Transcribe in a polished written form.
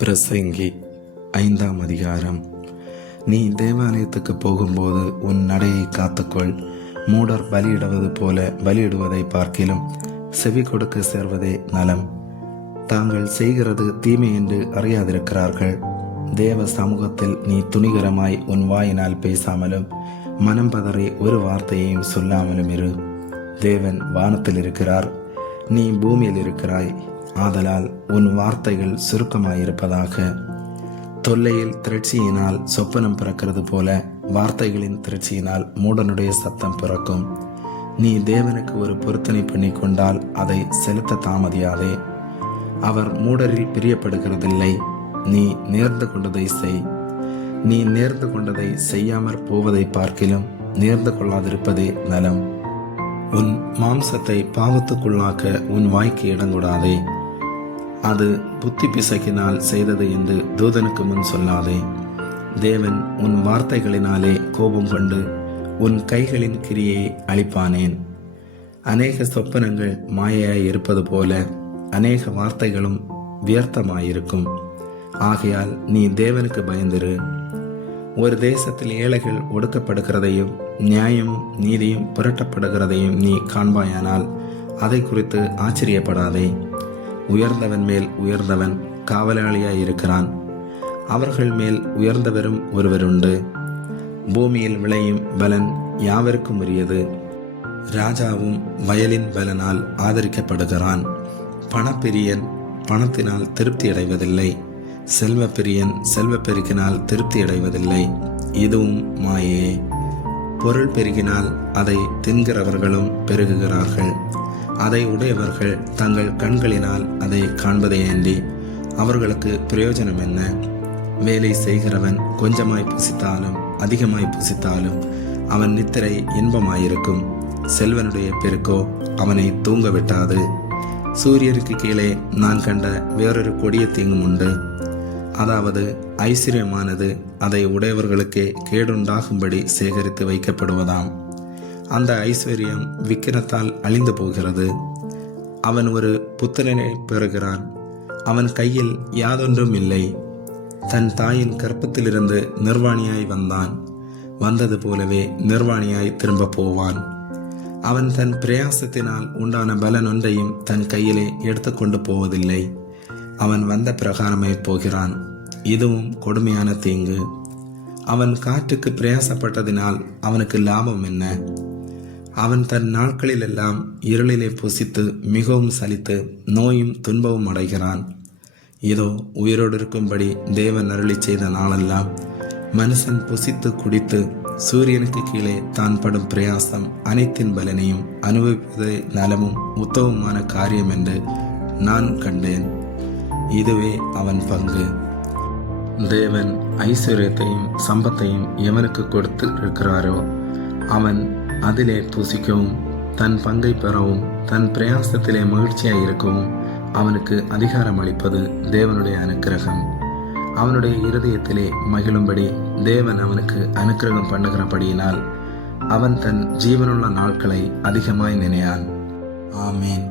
பிரசங்கி 5ஆம் அதிகாரம். நீ தேவாலயத்துக்கு போகும்போது உன் நடையை காத்துக்கொள். மூடர் பலியிடுவது போல பலியிடுவதை பார்க்கிலும் செவி கொடுக்க சேர்வதே நலம். தாங்கள் செய்கிறது தீமை என்று அறியாதிருக்கிறார்கள். தேவ சமூகத்தில் நீ துணிகரமாய் உன் வாயினால் பேசாமலும் மனம் பதறி ஒரு வார்த்தையையும் சொல்லாமலும் இரு. தேவன் வானத்தில் இருக்கிறார், நீ பூமியில் இருக்கிறாய். ஆதலால் உன் வார்த்தைகள் சுருக்கமாயிருப்பதாக. தொல்லையில் திரட்சியினால் சொப்பனம் பிறக்கிறது போல வார்த்தைகளின் திரட்சியினால் மூடனுடைய சத்தம் பிறக்கும். நீ தேவனுக்கு ஒரு பொருத்தனை பண்ணி கொண்டால் அதை செலுத்த தாமதியாதே. அவர் மூடரில் பிரியப்படுகிறதில்லை. நீ நேர்ந்து கொண்டதை செய். நீ நேர்ந்து கொண்டதை செய்யாமற் போவதை பார்க்கிலும் நேர்ந்து கொள்ளாதிருப்பதே நலம். உன் மாம்சத்தை பாவத்துக்குள்ளாக்க உன் வாய்க்கு இடங்கூடாதே. அது புத்தி பிசக்கினால் செய்தது என்று தூதனுக்கு முன் சொல்லாதே. தேவன் உன் வார்த்தைகளினாலே கோபம் கொண்டு உன் கைகளின் கிரியை அழிப்பானேன். அநேக சொப்பனங்கள் மாயையாய் இருப்பது போல அநேக வார்த்தைகளும் வியர்த்தமாயிருக்கும். ஆகையால் நீ தேவனுக்கு பயந்திரு. ஒரு தேசத்தில் ஏழைகள் ஒடுக்கப்படுகிறதையும் நியாயமும் நீதியும் புரட்டப்படுகிறதையும் நீ காண்பாயானால் அதை குறித்து ஆச்சரியப்படாதே. உயர்ந்தவன் மேல் உயர்ந்தவன் காவலாளியாய் இருக்கிறான். அவர்கள் மேல் உயர்ந்தவரும் ஒருவருண்டு. பூமியில் விளையும் பலன் யாவருக்கும் உரியது. ராஜாவும் வயலின் பலனால் ஆதரிக்கப்படுகிறான். பணப்பிரியன் பணத்தினால் திருப்தி அடைவதில்லை. செல்வ பிரியன் செல்வ பெருக்கினால் திருப்தி அடைவதில்லை. இதுவும் மாயே. பொருள் பெருகினால் அதை தின்கிறவர்களும் பெருகுகிறார்கள். அதை உடையவர்கள் தங்கள் கண்களினால் அதை காண்பதையேண்டி அவர்களுக்கு பிரயோஜனம் என்ன? வேலை செய்கிறவன் கொஞ்சமாய் புசித்தாலும் அதிகமாய் புசித்தாலும் அவன் நித்திரை இன்பமாயிருக்கும். செல்வனுடைய பெருக்கோ அவனை தூங்க விட்டாது. சூரியனுக்கு கீழே நான் கண்ட வேறொரு கொடிய தீங்கும் உண்டு. அதாவது ஐஸ்வர்யமானது அதை உடையவர்களுக்கே கேடுண்டாகும்படி சேகரித்து வைக்கப்படுவதாம். அந்த ஐஸ்வர்யம் விக்கிரத்தால் அழிந்து போகிறது. அவன் ஒரு புத்திரனை பெறுகிறான். அவன் கையில் யாதொன்றும் இல்லை. தன் தாயின் கற்பத்திலிருந்து நிர்வாணியாய் வந்தான். வந்தது போலவே நிர்வாணியாய் திரும்ப போவான். அவன் தன் பிரயாசத்தினால் உண்டான பலன் ஒன்றையும் தன் கையிலே எடுத்துக்கொண்டு போவதில்லை. அவன் வந்த பிரகாரமே போகிறான். இதுவும் கொடுமையான தீங்கு. அவன் காற்றுக்கு பிரயாசப்பட்டதினால் அவனுக்கு லாபம் என்ன? அவன் தன் நாட்களிலெல்லாம் இருளிலே புசித்து மிகவும் சலித்து நோயும் துன்பமும் அடைகிறான். இதோ உயிரோடு இருக்கும்படி தேவன் அருளி செய்த நாளெல்லாம் மனுஷன் புசித்து குடித்து சூரியனுக்கு கீழே தான் படும் பிரயாசம் அனைத்தின் பலனையும் அனுபவிப்பதே நலமும் உத்தமமான காரியம் என்று நான் கண்டேன். இதுவே அவன் பங்கு. தேவன் ஐஸ்வர்யத்தையும் சம்பத்தையும் எவனுக்கு கொடுத்து இருக்கிறாரோ அவன் அதிலே புசிக்கவும் தன் பங்கை பெறவும் தன் பிரயாசத்திலே மகிழ்ச்சியாய் இருக்கவும் அவனுக்கு அதிகாரம் அளிப்பது தேவனுடைய அனுக்கிரகம். அவனுடைய இருதயத்திலே மகிழும்படி தேவன் அவனுக்கு அனுக்கிரகம் பண்ணுகிறபடியினால் அவன் தன் ஜீவனுள்ள நாட்களை அதிகமாய் நினையான். ஆமேன்.